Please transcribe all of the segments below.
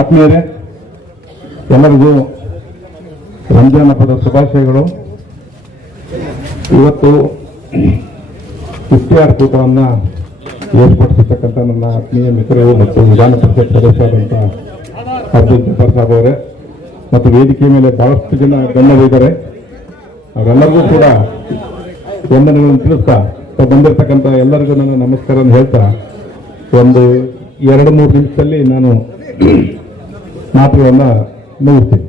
ಆತ್ಮೀಯರೇ, ಎಲ್ಲರಿಗೂ ರಂಜಾನ್ ಹಬ್ಬದ ಶುಭಾಶಯಗಳು. ಇವತ್ತು ಇಫ್ತಿಯಾರ್ ಕೂಟವನ್ನು ಏರ್ಪಡಿಸಿರ್ತಕ್ಕಂಥ ನನ್ನ ಆತ್ಮೀಯ ಮಿತ್ರರು ಮತ್ತು ವಿಧಾನ ಪರಿಷತ್ ಸದಸ್ಯರಾದಂಥ ಅಬ್ದುಲ್ ಜಫರ್ ಸಾಬ್ ಅವರೇ ಮತ್ತು ವೇದಿಕೆ ಮೇಲೆ ಬಹಳಷ್ಟು ಜನ ಗಣ್ಯರಿದ್ದಾರೆ. ಅವರೆಲ್ಲರಿಗೂ ಕೂಡ ವಂದನೆಗಳನ್ನು ತಿಳಿಸ್ತಾ ಬಂದಿರತಕ್ಕಂಥ ಎಲ್ಲರಿಗೂ ನನ್ನ ನಮಸ್ಕಾರವನ್ನು ಹೇಳ್ತಾ ಒಂದು 2-3 ನಿಮಿಷದಲ್ಲಿ ನಾನು ಮಾತುಗಳನ್ನು ಮುಗಿಸ್ತೀನಿ.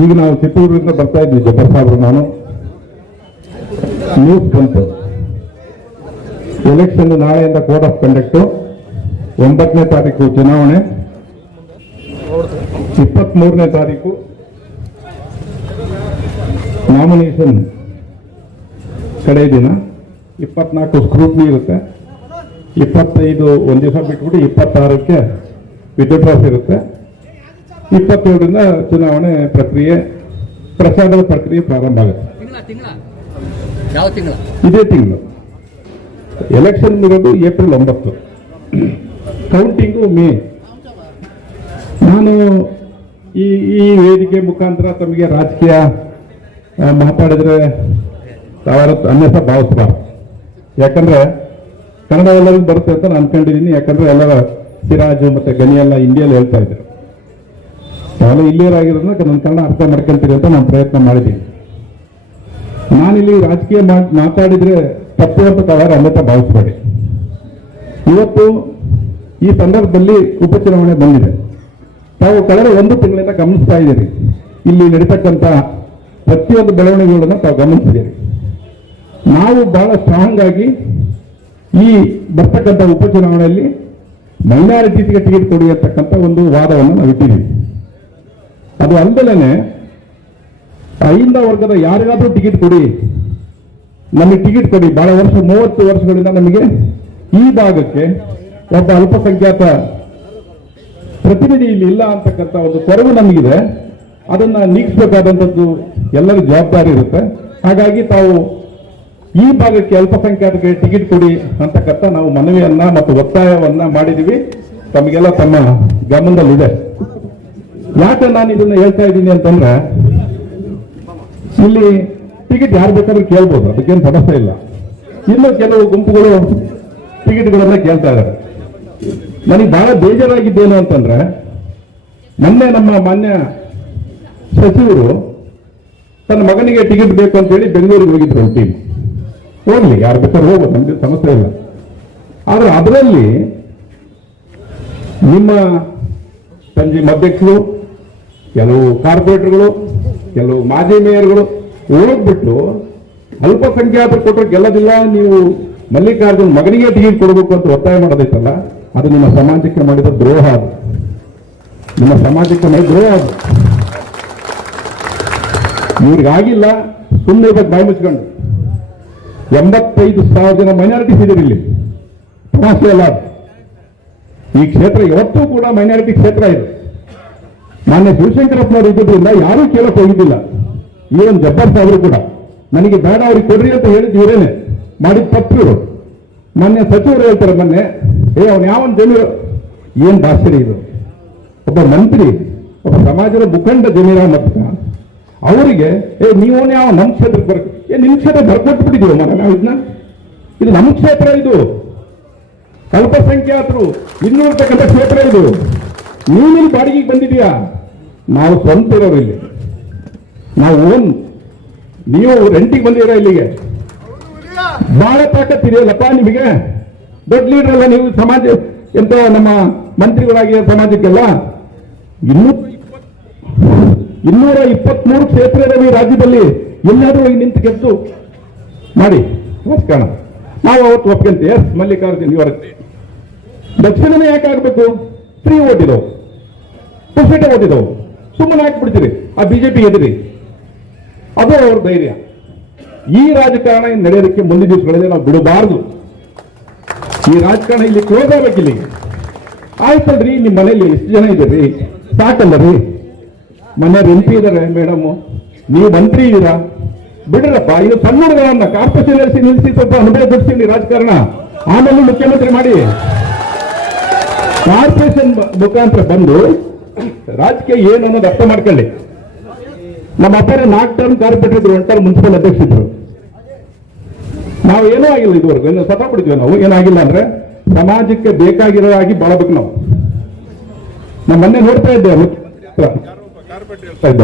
ಈಗ ನಾವು ಚಿತ್ತೂರಿನಿಂದ ಬರ್ತಾ ಇದ್ವಿ, ಜಫರ್ ಸಾಬ್ರು ನಾನು. ನ್ಯೂಸ್ ಬಂತು, ಎಲೆಕ್ಷನ್ ನಾಳೆಯಿಂದ ಕೋಡ್ ಆಫ್ ಕಂಡಕ್ಟು, 9ನೇ ತಾರೀಕು ಚುನಾವಣೆ, 23ನೇ ತಾರೀಕು ನಾಮಿನೇಷನ್ ಕಡೆ ದಿನ, 24 ಸ್ಕ್ರೂಟ್ನಿ ಇರುತ್ತೆ, 25 ಒಂದು ದಿವಸ ಬಿಟ್ಬಿಟ್ಟು 26ಕ್ಕೆ ವಿದ್ಯುತ್ ಇರುತ್ತೆ, 27ರಿಂದ ಚುನಾವಣೆ ಪ್ರಕ್ರಿಯೆ, ಪ್ರಚಾರದ ಪ್ರಕ್ರಿಯೆ ಪ್ರಾರಂಭ ಆಗುತ್ತೆ. ಇದೇ ತಿಂಗಳು. ಎಲೆಕ್ಷನ್ ಇರೋದು ಏಪ್ರಿಲ್ 9, ಕೌಂಟಿಂಗು ಮೇ. ನಾನು ಈ ವೇದಿಕೆ ಮುಖಾಂತರ ತಮಗೆ ರಾಜಕೀಯ ಮಾತಾಡಿದ್ರೆ ತಾವಾರು ಅನ್ಯಥ ಭಾವಿಸಬಾರ್ದು. ಯಾಕಂದ್ರೆ ಕನ್ನಡ ಎಲ್ಲರಿಗೂ ಬರುತ್ತೆ ಅಂತ ನಾನು ಅನ್ಕೊಂಡಿದ್ದೀನಿ. ಯಾಕಂದ್ರೆ ಎಲ್ಲರ ಸಿರಾಜು ಮತ್ತೆ ಗನಿ ಎಲ್ಲ ಹಿಂದಿಯಲ್ಲಿ ಹೇಳ್ತಾ ಇದ್ರು. ತಾವು ಇಲ್ಲಿಯರಾಗಿರೋದನ್ನ ನನ್ನ ಕನ್ನಡ ಅರ್ಥ ಮಾಡ್ಕೊಂತೀರಿ ಅಂತ ನಾನು ಪ್ರಯತ್ನ ಮಾಡಿದ್ದೀನಿ. ನಾನಿಲ್ಲಿ ರಾಜಕೀಯ ಮಾತಾಡಿದ್ರೆ ತಪ್ಪು ಅಂತ ತಾವಾರು ಅನ್ಯಥ ಭಾವಿಸಬೇಡಿ. ಇವತ್ತು ಈ ಸಂದರ್ಭದಲ್ಲಿ ಉಪಚುನಾವಣೆ ಬಂದಿದೆ. ತಾವು ಕಳೆದ 1 ತಿಂಗಳಿಂದ ಗಮನಿಸ್ತಾ ಇದ್ದೀರಿ. ಇಲ್ಲಿ ನಡೀತಕ್ಕಂಥ ಪ್ರತಿಯೊಂದು ಬೆಳವಣಿಗೆಗಳನ್ನು ತಾವು ಗಮನಿಸಿದ್ದೀರಿ. ನಾವು ಬಹಳ ಸ್ಟ್ರಾಂಗ್ ಆಗಿ ಈ ಬರ್ತಕ್ಕಂಥ ಉಪಚುನಾವಣೆಯಲ್ಲಿ ಮೈನಾರಿಟೀಸ್ಗೆ ಟಿಕೆಟ್ ಕೊಡಿ ಅಂತಕ್ಕಂಥ ಒಂದು ವಾದವನ್ನು ನಾವು ಇಟ್ಟಿದ್ದೀವಿ. ಅದು ಅಲ್ಲದಲೇ ಅಹಿಂದ ವರ್ಗದ ಯಾರಿಗಾದ್ರೂ ಟಿಕೆಟ್ ಕೊಡಿ, ನಮಗೆ ಟಿಕೆಟ್ ಕೊಡಿ. ಬಹಳ ವರ್ಷ 30 ವರ್ಷಗಳಿಂದ ನಮಗೆ ಈ ಭಾಗಕ್ಕೆ ಒಬ್ಬ ಅಲ್ಪಸಂಖ್ಯಾತ ಪ್ರತಿನಿಧಿ ಇಲ್ಲಿ ಇಲ್ಲ ಅಂತಕ್ಕಂಥ ಒಂದು ಕೊರಗು ನಮಗಿದೆ. ಅದನ್ನ ನೀಗಿಸಬೇಕಾದಂಥದ್ದು ಎಲ್ಲರ ಜವಾಬ್ದಾರಿ ಇರುತ್ತೆ. ಹಾಗಾಗಿ ತಾವು ಈ ಭಾಗಕ್ಕೆ ಅಲ್ಪಸಂಖ್ಯಾತರಿಗೆ ಟಿಕೆಟ್ ಕೊಡಿ ಅಂತಕ್ಕಂಥ ನಾವು ಮನವಿಯನ್ನ ಮತ್ತು ಒತ್ತಾಯವನ್ನ ಮಾಡಿದೀವಿ. ತಮಗೆಲ್ಲ ತಮ್ಮ ಗಮನದಲ್ಲಿದೆ. ಯಾಕೆ ನಾನು ಇದನ್ನ ಹೇಳ್ತಾ ಇದ್ದೀನಿ ಅಂತಂದ್ರೆ, ಇಲ್ಲಿ ಟಿಕೆಟ್ ಯಾರು ಬೇಕಾದ್ರೂ ಕೇಳ್ಬೋದು, ಅದಕ್ಕೇನು ಸಮಸ್ಯೆ ಇಲ್ಲ. ಇನ್ನು ಕೆಲವು ಗುಂಪುಗಳು ಟಿಕೆಟ್ಗಳನ್ನ ಕೇಳ್ತಾ ಇದ್ದಾರೆ. ನನಗೆ ಬಹಳ ಬೇಜಾರಾಗಿದ್ದೇನು ಅಂತಂದ್ರೆ, ಮೊನ್ನೆ ನಮ್ಮ ಮಾನ್ಯ ಸಚಿವರು ತನ್ನ ಮಗನಿಗೆ ಟಿಕೆಟ್ ಬೇಕು ಅಂತೇಳಿ ಬೆಂಗಳೂರಿಗೆ ಹೋಗಿದ್ರು. ಒಂದು ಟೀಮ್ ಹೋಗ್ಲಿ, ಯಾರು ಬೇಕಾದ್ರೂ ಹೋಗೋದು, ನಮ್ಗೆ ಸಮಸ್ಯೆ ಇಲ್ಲ. ಆದ್ರೆ ಅದರಲ್ಲಿ ನಿಮ್ಮ ಪಂಜಿಮ್ ಅಧ್ಯಕ್ಷರು, ಕೆಲವು ಕಾರ್ಪೊರೇಟರ್ಗಳು, ಕೆಲವು ಮಾಜಿ ಮೇಯರ್ಗಳು ಹೋಗ್ಬಿಟ್ಟು ಅಲ್ಪಸಂಖ್ಯಾತರು ಕೊಟ್ಟರೆ ಗೆಲ್ಲದಿಲ್ಲ, ನೀವು ಮಲ್ಲಿಕಾರ್ಜುನ್ ಮಗನಿಗೆ ಟಿಕೆಟ್ ಕೊಡಬೇಕು ಅಂತ ಒತ್ತಾಯ ಮಾಡೋದೈತಲ್ಲ, ಅದು ನಿಮ್ಮ ಸಮಾಜಕ್ಕೆ ಮಾಡಿದ ದ್ರೋಹ. ಅದು ನಿಮ್ಮ ಸಮಾಜಕ್ಕೆ ಮಾಡಿದ ದ್ರೋಹ. ಅದು ಇವ್ರಿಗಾಗಿಲ್ಲ, ಸುಮ್ಮನೆ ಇವಾಗ ಬಾಯಿ ಮುಚ್ಕೊಂಡು 85,000 ಜನ ಮೈನಾರಿಟೀಸ್ ಇದ್ದೀರಿ ಇಲ್ಲಿ. ಸಮಸ್ಯೆ ಅಲ್ಲ. ಈ ಕ್ಷೇತ್ರ ಯಾವತ್ತೂ ಕೂಡ ಮೈನಾರಿಟಿ ಕ್ಷೇತ್ರ ಇದೆ. ಮಾನ್ಯ ಶಿವಶಂಕರಪ್ಪನವರು ಇದ್ದುದರಿಂದ ಯಾರೂ ಕೇಳಕ್ ಹೋಗಿದ್ದಿಲ್ಲ. ಈವನ್ ಜಬ್ಬರ್ ಸಾಹೇಬರು ಕೂಡ ನನಗೆ ಬೇಡ ಅವ್ರಿಗೆ ಕೊಡ್ರಿ ಅಂತ ಹೇಳಿದ್ದು ಇವರೇನೆ ಮಾಡಿದ ತಪ್ಪು. ಮೊನ್ನೆ ಸಚಿವರು ಹೇಳ್ತಾರೆ, ಮೊನ್ನೆ ಅವನು ಯಾವನ್ ಜಮೀರು, ಏನ್ ಭಾಷೆ ಇದು? ಒಬ್ಬ ಮಂತ್ರಿ, ಒಬ್ಬ ಸಮಾಜದ ಮುಖಂಡ ಜಮೀರ ಮತ್ತ ಅವರಿಗೆ ನೀವನ್ ಯಾವ ನಮ್ಮ ಕ್ಷೇತ್ರಕ್ಕೆ ಬರ, ನಿಮ್ ಕ್ಷೇತ್ರ ಬರ್ಕೊಟ್ಬಿಟ್ಟಿದೀವಿ ಮಗ ನಾವು ಇದನ್ನ. ಇದು ನಮ್ಮ ಕ್ಷೇತ್ರ, ಇದು ಅಲ್ಪಸಂಖ್ಯಾತರು ಇನ್ನೂರ್ತಕ್ಕಂಥ ಕ್ಷೇತ್ರ. ಇದು ನೀನಿಲ್ಲಿ ಬಾಡಿಗೆಗೆ ಬಂದಿದೀಯಾ? ನಾವು ಸ್ವಂತ ಇರೋರು ಇಲ್ಲಿ, ನಾವು ಓನ್. ನೀವು ರೆಂಟಿಗೆ ಬಂದಿರೋ ಇಲ್ಲಿಗೆ. ಬಹಳ ತಾಕತ್ತಿದೆಯಲ್ಲಪ್ಪ ನಿಮಗೆ, ದೊಡ್ಡ ಲೀಡರ್ ಅಲ್ಲ ನೀವು. ಸಮಾಜ ಎಂತ ನಮ್ಮ ಮಂತ್ರಿಗಳಾಗಿ ಸಮಾಜಕ್ಕೆಲ್ಲ 223 ಕ್ಷೇತ್ರ ಇದಾವೆ ಈ ರಾಜ್ಯದಲ್ಲಿ. ಎಲ್ಲಾದ್ರೂ ಹೋಗಿ ನಿಂತು ಗೆದ್ದು ಮಾಡಿ ರಾಜಕಾರಣ. ನಾವು ಅವತ್ತು ಒಪ್ಕೊಂತೀವಿ, ಎಸ್ ಮಲ್ಲಿಕಾರ್ಜುನ್ ಇವರ ದಕ್ಷಿಣನೇ ಯಾಕೆ ಆಗ್ಬೇಕು? ಫ್ರೀ ಓಟಿದವು, ಪುಸ್ತಕ ಓಟಿದವು, ಸುಮ್ಮನೆ ಹಾಕ್ಬಿಡ್ತೀರಿ ಆ ಬಿಜೆಪಿ ಎದುರಿ. ಅದು ಅವ್ರ ಧೈರ್ಯ. ಈ ರಾಜಕಾರಣ ನಡೆಯೋದಕ್ಕೆ ಮುಂದಿನ ದಿವಸಗಳಲ್ಲಿ ನಾವು ಬಿಡಬಾರದು. ಈ ರಾಜಕಾರಣ ಇಲ್ಲಿ ಕ್ಲೋಸ್ ಆಗ್ಬೇಕು. ಇಲ್ಲಿಗೆ ಆಯ್ತಲ್ರಿ, ನಿಮ್ಮ ಮನೆಯಲ್ಲಿ ಎಷ್ಟು ಜನ ಇದ್ದೀರಿ? ಸಾಕಲ್ಲರಿ. ಮನೆಯವ್ರು MP ಇದ್ದಾರೆ ಮೇಡಮ್, ನೀವು ಮಂತ್ರಿ ಇದ್ದೀರಾ, ಬಿಡ್ರಪ್ಪ. ಇದು ಸಣ್ಣ ಹುಡುಗರನ್ನ ಕಾರ್ಪೊರೇಷನ್ ನಿಲ್ಲಿಸಿ ಸ್ವಲ್ಪ ಅನುಭವ ಬಿಡಿಸಿ ರಾಜಕಾರಣ, ಆಮೇಲೆ ಮುಖ್ಯಮಂತ್ರಿ ಮಾಡಿ. ಕಾರ್ಪೊರೇಷನ್ ಮುಖಾಂತರ ಬಂದು ರಾಜಕೀಯ ಏನು ಅನ್ನೋದು ಅರ್ಥ ಮಾಡ್ಕೊಳ್ಳಿ. ನಮ್ಮ ಅಪ್ಪರ 4 ಟರ್ಮ್ ಕಾರ್ಪೊರೇಟರ್ ಇದ್ರು, 1 ಟರ್ಮ್ ಮುನ್ಸಿಪಲ್ ಅಧ್ಯಕ್ಷರು. ನಾವು ಏನೂ ಆಗಿಲ್ಲ ಇದುವರೆಗೂ, ಇನ್ನು ಸತ ಬಿಡಿದ್ವಿ. ನಾವು ಏನಾಗಿಲ್ಲ ಅಂದ್ರೆ ಸಮಾಜಕ್ಕೆ ಬೇಕಾಗಿರೋ ಆಗಿ ಬಾಳಬೇಕು ನಾವು. ನಮ್ಮ ಮೊನ್ನೆ ನೋಡ್ತಾ ಇದ್ದೆ, ಕಾರ್ಪೊರೇಟರ್ ಹೇಳ್ತಾ ಇದ್ದ,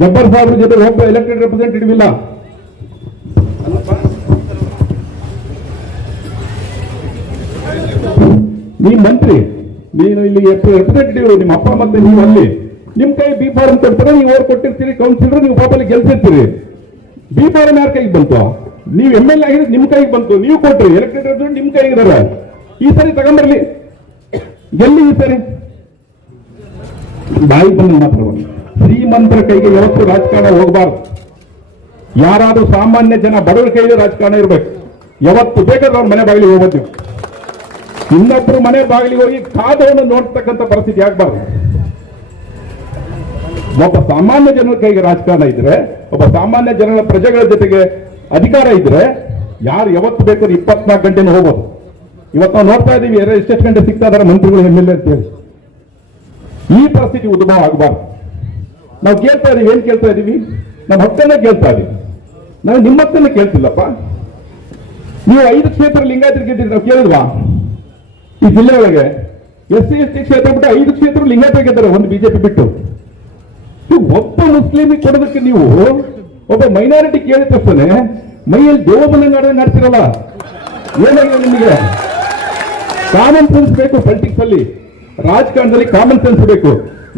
ಜಬ್ಬರ್ ಸಾಹೇಬ್ರ ಜೊತೆ ಒಬ್ಬ ಎಲೆಕ್ಟೆಡ್ ರೆಪ್ರೆಸೆಂಟೇಟಿವ್ ಇಲ್ಲ. ನೀನ್ ಮಂತ್ರಿ, ನೀನು ಇಲ್ಲಿ ರೆಪ್ರೆಸೆಂಟೇಟಿವ್, ನಿಮ್ಮ ಅಪ್ಪ ಮತ್ತೆ ನೀವು ಅಲ್ಲಿ ನಿಮ್ ಕೈ ಬಿ ಫಾರ್ಮ್ ಕೊಡ್ತಾರೆ, ನೀವು ಅವ್ರು ಕೊಟ್ಟಿರ್ತೀರಿ, ಕೌನ್ಸಿಲರ್ ನೀವು ಪಾಪಲ್ಲಿ ಗೆಲ್ಸಿರ್ತೀರಿ. ಬಿ ಫಾರ್ಮ್ ಯಾರ ಕೈಗೆ ಬಂತು? ನೀವು MLA ಆಗಿದ್ರೆ ನಿಮ್ ಕೈಗೆ ಬಂತು, ನೀವು ಕೊಟ್ರಿ. ಎಲೆಕ್ಟೆಡ್ ರೆಪ್ರೆಸೆಂಟ್ ನಿಮ್ ಕೈಗಿದಾರೆ. ಈ ಸರಿ ತಗೊಂಬರ್ಲಿ, ಗೆಲ್ಲಿ ಈ ಸರಿ. ಬಾಯಿ ಬಂದು ಮಾತ್ರ ಶ್ರೀಮಂತರ ಕೈಗೆ ಯಾವತ್ತು ರಾಜಕಾರಣ ಹೋಗಬಾರ್ದು. ಯಾರಾದ್ರೂ ಸಾಮಾನ್ಯ ಜನ ಬಡವರ ಕೈಗೆ ರಾಜಕಾರಣ ಇರ್ಬೇಕು. ಯಾವತ್ತು ಬೇಕಾದ್ರೆ ಅವ್ರ ಮನೆ ಬಾಗಿಲಿಗೆ ಹೋಗ್ಬೋದು. ಇನ್ನೊಬ್ರು ಮನೆ ಬಾಗಿಲಿಗೆ ಹೋಗಿ ಕಾದವನ್ನು ನೋಡ್ತಕ್ಕಂಥ ಪರಿಸ್ಥಿತಿ ಆಗ್ಬಾರ್ದು. ಒಬ್ಬ ಸಾಮಾನ್ಯ ಜನರ ಕೈಗೆ ರಾಜಕಾರಣ ಇದ್ರೆ, ಒಬ್ಬ ಸಾಮಾನ್ಯ ಜನರ ಪ್ರಜೆಗಳ ಜೊತೆಗೆ ಅಧಿಕಾರ ಇದ್ರೆ ಯಾರು ಯಾವತ್ತು ಬೇಕಾದ್ರೆ 24 ಗಂಟೆನೂ ಹೋಗ್ಬೋದು. ಇವತ್ತು ನಾವು ನೋಡ್ತಾ ಇದೀವಿ, ಎಷ್ಟೆಷ್ಟು ಗಂಟೆ ಸಿಗ್ತಾ ಇದಾರೆ ಮಂತ್ರಿಗಳು, MLA ಅಂತ ಹೇಳಿ. ಈ ಪರಿಸ್ಥಿತಿ ಉದ್ಭವ ಆಗಬಾರ್ದು. ನಾವು ಕೇಳ್ತಾ ಇದೀವಿ, ಏನ್ ಕೇಳ್ತಾ ಇದೀವಿ? ನಮ್ಮ ಹಕ್ಕನ್ನ ಕೇಳ್ತಾ ಇದೀವಿ. ನಾವು ನಿಮ್ಮ ಹಕ್ಕನ್ನ ಕೇಳ್ತಿಲ್ಲಪ್ಪ. ನೀವು 5 ಕ್ಷೇತ್ರ ಲಿಂಗಾಯತರಿಗೆ ಗೆದ್ದಿದ್ರೆ ನಾವು ಕೇಳಿದ್ವಾ? ಈ ಜಿಲ್ಲೆ ಒಳಗೆ SC ST ಕ್ಷೇತ್ರ ಬಿಟ್ಟು 5 ಕ್ಷೇತ್ರ ಲಿಂಗಾಯತರಿಗೆ ಗೆದ್ದರೆ, ಒಂದು ಬಿಜೆಪಿ ಬಿಟ್ಟು. ಒಬ್ಬ ಮುಸ್ಲಿಮಿಗೆ ಕೊಡೋದಕ್ಕೆ ನೀವು ಒಬ್ಬ ಮೈನಾರಿಟಿ ಕೇಳಿದ ತಕ್ಷಣ ಮೈಯಲ್ಲಿ ದೇವಬಂದಂಗ ನಡೆಸಿರಲ್ಲ. ಏನಾಗಿದೆ ನಿಮಗೆ? ಕಾಮನ್ ಸೆನ್ಸ್ ಬೇಕು. ಪಾಲಿಟಿಕ್ಸ್ ಅಲ್ಲಿ, ರಾಜಕಾರಣದಲ್ಲಿ ಕಾಮನ್ ಸೆನ್ಸ್ ಬೇಕು.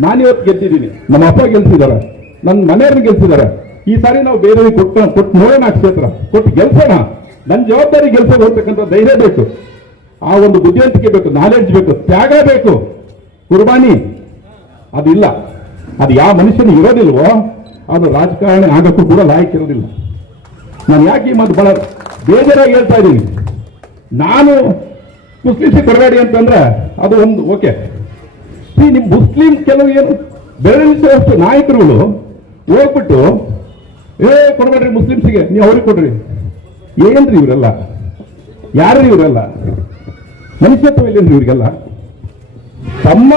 ನಾನಿವತ್ತು ಗೆದ್ದಿದ್ದೀನಿ, ನಮ್ಮ ಅಪ್ಪ ಗೆಲ್ಸಿದಾರೆ, ನನ್ನ ಮನೆಯವ್ರನ್ನ ಗೆಲ್ಸಿದಾರೆ. ಈ ಸಾರಿ ನಾವು ಬೇರೆಯವ್ರಿಗೆ ಕೊಟ್ಟು ನೋಡೋಣ, ಕ್ಷೇತ್ರ ಕೊಟ್ಟು ಗೆಲ್ಸೋಣ. ನನ್ನ ಜವಾಬ್ದಾರಿ ಗೆಲ್ಸೋದು ಹೋಗ್ತಕ್ಕಂಥ ಧೈರ್ಯ ಬೇಕು, ಆ ಒಂದು ಬುದ್ಧಿವಂತಿಕೆ ಬೇಕು, ನಾಲೆಡ್ಜ್ ಬೇಕು, ತ್ಯಾಗ ಬೇಕು, ಕುರ್ಬಾನಿ ಅದಿಲ್ಲ. ಅದು ಯಾವ ಮನುಷ್ಯನಿಗೆ ಇರೋದಿಲ್ವೋ ಅವನು ರಾಜಕಾರಣಿ ಆಗಕ್ಕೂ ಕೂಡ ಲಾಯಕ್ ಇರೋದಿಲ್ಲ. ನಾನು ಯಾಕೆ ಈ ಮಾತು ಬಹಳ ಬೇಜಾರಾಗಿ ಹೇಳ್ತಾ ಇದ್ದೀನಿ. ನಾನು ಮುಸ್ಲಿಮ್ಸಿಗೆ ಕೊಡಬೇಡಿ ಅಂತಂದ್ರೆ ಅದು ಒಂದು ಓಕೆ. ನಿಮ್ ಮುಸ್ಲಿಂ ಕೆಲವು ಏನು ಬೆರಳಿಸುವಷ್ಟು ನಾಯಕರುಗಳು ಹೋಗ್ಬಿಟ್ಟು ಕೊಡಬೇಡ್ರಿ ಮುಸ್ಲಿಮ್ಸಿಗೆ, ನೀವು ಅವ್ರಿಗೆ ಕೊಡ್ರಿ. ಏನ್ರಿ ಇವರೆಲ್ಲ? ಯಾರು ಇವರೆಲ್ಲ? ಮನುಷ್ಯತ್ವ ಇಲ್ಲೇನ್ರಿ ಇವರಿಗೆಲ್ಲ? ತಮ್ಮ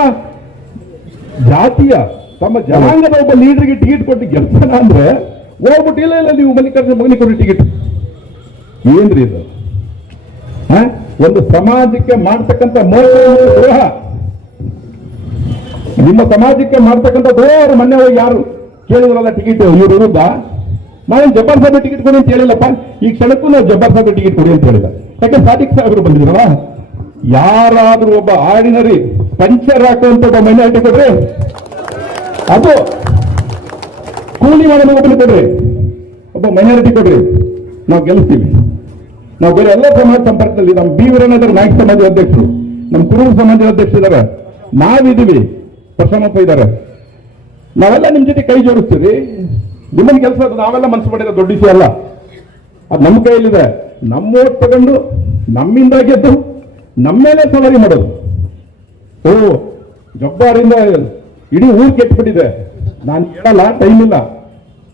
ಜಾತಿಯ, ತಮ್ಮ ಜನಾಂಗದ ಒಬ್ಬ ಲೀಡರ್ಗೆ ಟಿಕೆಟ್ ಕೊಟ್ಟು ಗೆಲ್ಸೋಣ ಅಂದ್ರೆ ಹೋಗ್ಬಿಟ್ಟು ಇಲ್ಲ ನೀವು ಮಲ್ಲಿಕಾರ್ಜುನ ಮಗನಿಗೆ ಕೊಡಿ ಟಿಕೆಟ್. ಏನ್ರಿ ಇದು? ಒಂದು ಸಮಾಜಕ್ಕೆ ಮಾಡ್ತಕ್ಕಂಥ ದ್ರೋಹ, ನಿಮ್ಮ ಸಮಾಜಕ್ಕೆ ಮಾಡ್ತಕ್ಕಂಥ ದ್ರೋಹ. ಅವರು ಮೊನ್ನೆ ಹೋಗಿ ಯಾರು ಕೇಳಿದ್ರಲ್ಲ ಟಿಕೆಟ್ ಇವ್ರ ವಿರುದ್ಧ, ನಾನು ಜಬ್ಬರ್ ಸಾಹೇಬ್ ಟಿಕೆಟ್ ಕೊಡಿ ಅಂತ ಹೇಳಿಲ್ಲಪ್ಪ. ಈ ಕ್ಷಣಕ್ಕೂ ನಾವು ಜಬ್ಬರ್ ಸಾಹೇಬ್ ಟಿಕೆಟ್ ಕೊಡಿ ಅಂತ ಹೇಳಿದ. ಯಾಕೆ ಸಾದಿಕ್ ಸಾಹೇಬರು ಬಂದಿದ್ರಲ್ಲ. ಯಾರಾದ್ರೂ ಒಬ್ಬ ಆರ್ಡಿನರಿ ಪಂಚರ್ ಹಾಕುವಂತ ಒಬ್ಬ ಮೈನಾರಿಟಿ ಕೊಡ್ರಿ, ಅದು ಕೂಲಿ ಮಾಡೋದು ಒಬ್ಬರು ಕೊಡ್ರಿ, ಒಬ್ಬ ಮೈನಾರಿಟಿ ಕೊಡ್ರಿ, ನಾವು ಗೆಲ್ಲಿಸ್ತೀವಿ. ನಾವು ಬೇರೆ ಎಲ್ಲ ಸಮಾಜ ಸಂಪರ್ಕದಲ್ಲಿ ನಮ್ಮ ಬಿ ವೀರಣ್ಣದವರು ನಾಯಕ ಸಮಾಜದ ಅಧ್ಯಕ್ಷರು, ನಮ್ಮ ಕುರುಬ ಸಮಾಜದ ಅಧ್ಯಕ್ಷ ಇದ್ದಾರೆ, ನಾವಿದ್ದೀವಿ, ಪ್ರಸನ್ನಪ್ಪ ಇದ್ದಾರೆ. ನಾವೆಲ್ಲ ನಿಮ್ ಜೊತೆ ಕೈ ಜೋಡಿಸ್ತೀವಿ. ನಿಮ್ಮನ್ನ ಕೆಲಸ ನಾವೆಲ್ಲ ಮನಸ್ಸು ಮಾಡಿರೋ ದೊಡ್ಡ ವಿಷಯ ಅಲ್ಲ. ಅದು ನಮ್ಮ ಕೈಯಲ್ಲಿದೆ. ನಮ್ಮ ಓಟ್ ತಗೊಂಡು ನಮ್ಮಿಂದ ಗೆದ್ದು ನಮ್ಮ ಮೇಲೆ ಸವಾರಿ ಮಾಡೋದು. ಜಬ್ಬಾರಿಂದ ಇಡೀ ಊರು ಕೆಟ್ಟಬಿಟ್ಟಿದೆ. ನಾನು ಹೇಳಲ್ಲ, ಟೈಮ್ ಇಲ್ಲ.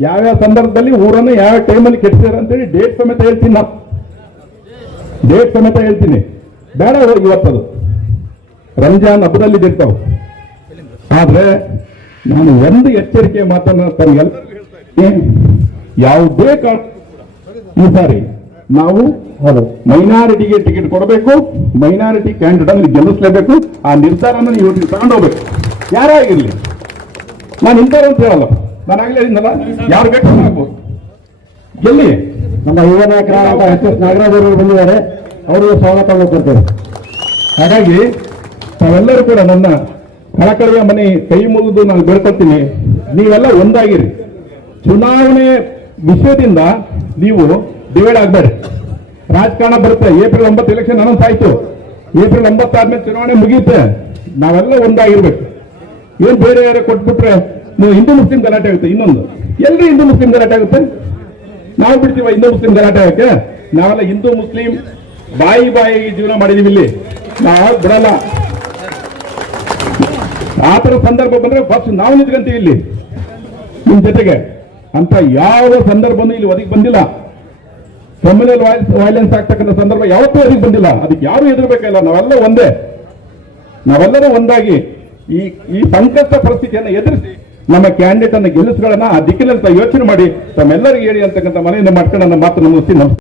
ಯಾವ್ಯಾವ ಸಂದರ್ಭದಲ್ಲಿ ಊರನ್ನು ಯಾವ ಟೈಮಲ್ಲಿ ಕೆಟ್ಟಿದ್ದಾರೆ ಅಂತೇಳಿ ಡೇಟ್ ಸಮೇತ ಹೇಳ್ತೀನಿ. ನಾನು ಡೇಟ್ ಸಮೇತ ಹೇಳ್ತೀನಿ. ಬೇಡ ಇವತ್ತದು ರಂಜಾನ್ ಹಬ್ಬದಲ್ಲಿ ಇರ್ತಾವೆ. ಆದ್ರೆ ನಾನು ಒಂದು ಎಚ್ಚರಿಕೆ ಮಾತನ್ನ ತಮಗೆಲ್ಲರಿಗೂ ಹೇಳ್ತಾ ಇದ್ದೀನಿ. ಯಾವುದೇ ಕಾರಣ ಈ ಸಾರಿ ನಾವು ಮೈನಾರಿಟಿಗೆ ಟಿಕೆಟ್ ಕೊಡಬೇಕು, ಮೈನಾರಿಟಿ ಕ್ಯಾಂಡಿಡೇಟ್ ಅಲ್ಲಿ ಗೆಲ್ಲಿಸಲೇಬೇಕು. ಆ ನಿರ್ಧಾರನ ನೀವು ತಗೊಂಡು ಹೋಗ್ಬೇಕು, ಯಾರೇ ಆಗಿರ್ಲಿ. ನಾನು ಇಂಥವ್ರು ಅಂತ ಹೇಳಲ್ಲ, ನಾನು ಆಗ್ಲೇ ಹೇಳಿದ್ನಲ್ಲ, ಯಾರು ಬೇಕು ಆಗ್ಬೋದು. ಗೆಲ್ಲಿ. ನಮ್ಮ ಯುವ ನಾಯಕರಾದ SS ನಾಗರಾಜ್ ಅವರು ಬಂದಿದ್ದಾರೆ, ಅವರು ಸ್ವಾಗತ ಕೊಡ್ತಾರೆ. ಹಾಗಾಗಿ ತಾವೆಲ್ಲರೂ ಕೂಡ ನನ್ನ ಕಳಕಳಿಯ ಮನೆ ಕೈ ಮುಗಿದು ನಾನು ಬೇಡ್ಕೊಳ್ತೀನಿ, ನೀವೆಲ್ಲ ಒಂದಾಗಿರಿ. ಚುನಾವಣೆ ವಿಷಯದಿಂದ ನೀವು ಡಿವೈಡ್ ಆಗಬೇಡಿ. ರಾಜಕಾರಣ ಬರುತ್ತೆ. ಏಪ್ರಿಲ್ 9 ಎಲೆಕ್ಷನ್ ಅನೌನ್ಸ್ ಆಯ್ತು. ಏಪ್ರಿಲ್ 9 ಆದ್ಮೇಲೆ ಚುನಾವಣೆ ಮುಗಿಯುತ್ತೆ. ನಾವೆಲ್ಲ ಒಂದಾಗಿರ್ಬೇಕು. ಏನ್ ಬೇರೆ ಯಾರು ಕೊಟ್ಬಿಟ್ರೆ ನೀವು ಹಿಂದೂ ಮುಸ್ಲಿಂ ಗಲಾಟೆ ಆಗುತ್ತೆ. ಇನ್ನೊಂದು ಎಲ್ರಿ ಹಿಂದೂ ಮುಸ್ಲಿಂ ಗಲಾಟೆ ಆಗುತ್ತೆ? ನಾವು ಬಿಡ್ತೀವ ಹಿಂದೂ ಮುಸ್ಲಿಂ ಗಲಾಟೆ ಆಗಕ್ಕೆ? ನಾವೆಲ್ಲ ಹಿಂದೂ ಮುಸ್ಲಿಂ ಬಾಯಿ ಜೀವನ ಮಾಡಿದೀವಿ ಇಲ್ಲಿ, ನಾವು ಬಿಡಲ್ಲ. ಆ ತರ ಸಂದರ್ಭ ಬಂದ್ರೆ ಫಸ್ಟ್ ನಾವು ನಿಂತ್ಕೊಂತೀವಿ ಇಲ್ಲಿ ನಿಮ್ ಜೊತೆಗೆ. ಅಂತ ಯಾವ ಸಂದರ್ಭನೂ ಇಲ್ಲಿ ಒದಗಿ ಬಂದಿಲ್ಲ. ಕಮ್ಯುನಲ್ ವೈಲೆನ್ಸ್ ಆಗ್ತಕ್ಕಂಥ ಸಂದರ್ಭ ಯಾವತ್ತೂ ಎದುರು ಬಂದಿಲ್ಲ. ಅದಕ್ಕೆ ಯಾರು ಹೆದರ್ಬೇಕಲ್ಲ, ನಾವೆಲ್ಲ ಒಂದೇ, ನಾವೆಲ್ಲರೂ ಒಂದಾಗಿ ಈ ಸಂಕಷ್ಟ ಪರಿಸ್ಥಿತಿಯನ್ನು ಎದುರಿಸಿ ನಮ್ಮ ಕ್ಯಾಂಡಿಡೇಟ್ ಅನ್ನು ಗೆಲ್ಲಿಸ್ಕೊಳ್ಳೋಣ. ಆ ದಿಕ್ಕಿನಲ್ಲಿ ಯೋಚನೆ ಮಾಡಿ ತಮ್ಮೆಲ್ಲರಿಗೂ ಹೇಳಿ ಅಂತಕ್ಕಂಥ ಮನೆಯಿಂದ ಮಾಡ್ಕೊಂಡು ನನ್ನ ಮಾತನ್ನು ಮುಗಿಸಿ ನಮಸ್ಕಾರ.